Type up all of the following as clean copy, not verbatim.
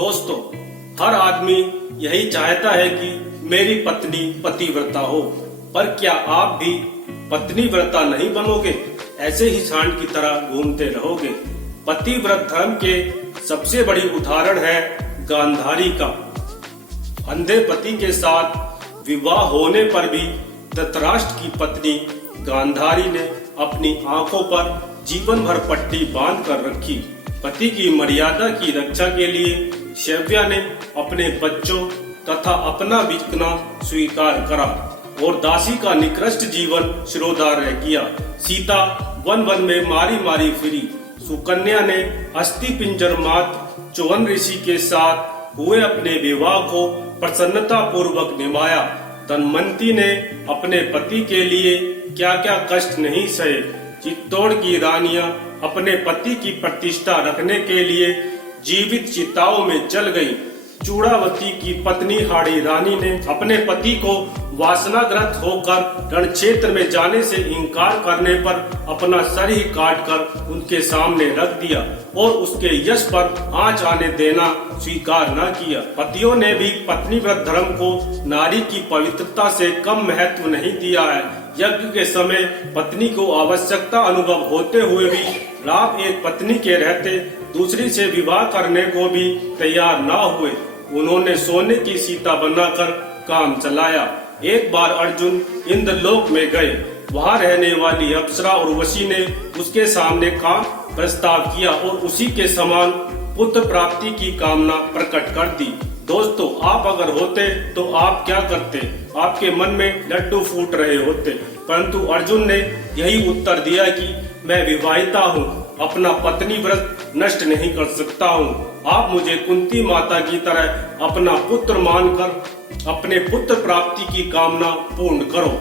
दोस्तों, हर आदमी यही चाहता है कि मेरी पत्नी पतिव्रता हो, पर क्या आप भी पत्नीव्रता नहीं बनोगे? ऐसे ही सांड की तरह घूमते रहोगे? पतिव्रत धर्म के सबसे बड़ी उदाहरण है गांधारी का। अंधे पति के साथ विवाह होने पर भी धृतराष्ट्र की पत्नी गांधारी ने अपनी आंखों पर जीवन भर पट्टी बांध कर रखी। पति की मर्यादा की रक्षा के लिए शैव्या ने अपने बच्चों तथा अपना बिकना स्वीकार करा और दासी का निकृष्ट जीवन शिरोधार्य किया। सीता वन वन में मारी मारी फिरी। सुकन्या ने अस्थि पिंजर मात चौवन ऋषि के साथ हुए अपने विवाह को प्रसन्नता पूर्वक निभाया। धनवंती ने अपने पति के लिए क्या क्या कष्ट नहीं सहे। चित्तौड़ की रानियां अपने पति की प्रतिष्ठा रखने के लिए जीवित चिताओं में जल गई। चूड़ावती की पत्नी हाड़ी रानी ने अपने पति को वासनाग्रस्त होकर रण क्षेत्र में जाने से इंकार करने पर अपना सर ही काट कर उनके सामने रख दिया और उसके यश पर आंच आने देना स्वीकार न किया। पतियों ने भी पत्नीव्रत धर्म को नारी की पवित्रता से कम महत्व नहीं दिया है। यज्ञ के समय पत्नी को आवश्यकता अनुभव होते हुए भी राम एक पत्नी के रहते दूसरी से विवाह करने को भी तैयार न हुए। उन्होंने सोने की सीता बनाकर काम चलाया। एक बार अर्जुन इंद्रलोक में गए। वहां रहने वाली अप्सरा उर्वशी ने उसके सामने काम प्रस्ताव किया और उसी के समान पुत्र प्राप्ति की कामना प्रकट कर दी। दोस्तों, आप अगर होते तो आप क्या करते? आपके मन में लड्डू फूट रहे होते, परंतु अर्जुन ने यही उत्तर दिया कि मैं विवाहिता हूँ, अपना पत्नी व्रत नष्ट नहीं कर सकता हूँ। आप मुझे कुंती माता की तरह अपना पुत्र मानकर अपने पुत्र प्राप्ति की कामना पूर्ण करो।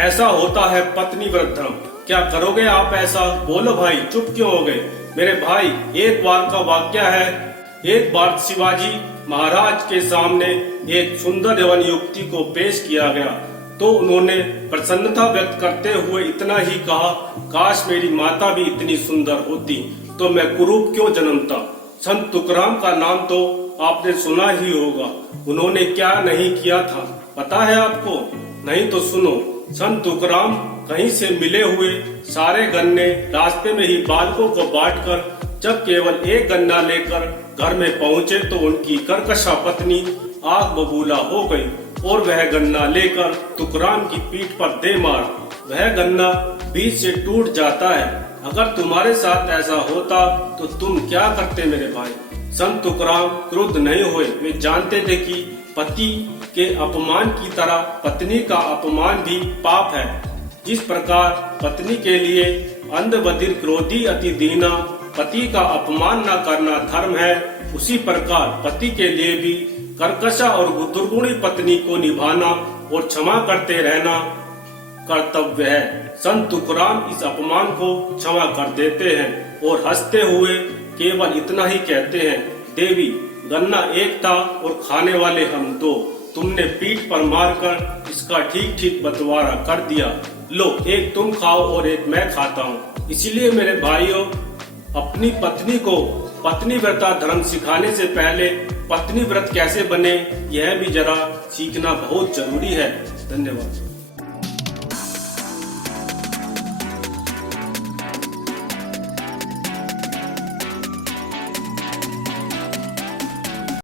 ऐसा होता है पत्नी व्रत धर्म। क्या करोगे आप ऐसा? बोलो भाई, चुप क्यों हो गए? मेरे भाई, एक बार का वाक्य है। एक बार शिवाजी महाराज के सामने एक सुंदर यवन युवती को पेश किया गया तो उन्होंने प्रसन्नता व्यक्त करते हुए इतना ही कहा, काश मेरी माता भी इतनी सुंदर होती तो मैं कुरूप क्यों जन्मता। संत तुकाराम का नाम तो आपने सुना ही होगा। उन्होंने क्या नहीं किया था पता है आपको? नहीं तो सुनो। संत तुकाराम कहीं से मिले हुए सारे गन्ने रास्ते में ही बालकों को बांटकर जब केवल एक गन्ना लेकर घर में पहुंचे तो उनकी कर्कशा पत्नी आग बबूला हो गई और वह गन्ना लेकर तुकाराम की पीठ पर दे मारा। वह गन्ना बीच से टूट जाता है। अगर तुम्हारे साथ ऐसा होता तो तुम क्या करते मेरे भाई? संत तुकाराम क्रुद्ध नहीं हुए। वे जानते थे कि पति के अपमान की तरह पत्नी का अपमान भी पाप है। जिस प्रकार पत्नी के लिए अंध बधिर क्रोधी अति दीना पति का अपमान न करना धर्म है, उसी प्रकार पति के लिए भी कर्कशा और दुर्गुणी पत्नी को निभाना और क्षमा करते रहना कर्तव्य है। संत तुकाराम इस अपमान को क्षमा कर देते हैं और हंसते हुए केवल इतना ही कहते हैं, देवी, गन्ना एक था और खाने वाले हम दो। तुमने पीठ पर मारकर इसका ठीक ठीक बंटवारा कर दिया। लो, एक तुम खाओ और एक मैं खाता हूँ। इसलिए मेरे भाइयों, अपनी पत्नी को पत्नी व्रता धर्म सिखाने से पहले पत्नी व्रत कैसे बने यह भी जरा सीखना बहुत जरूरी है। धन्यवाद।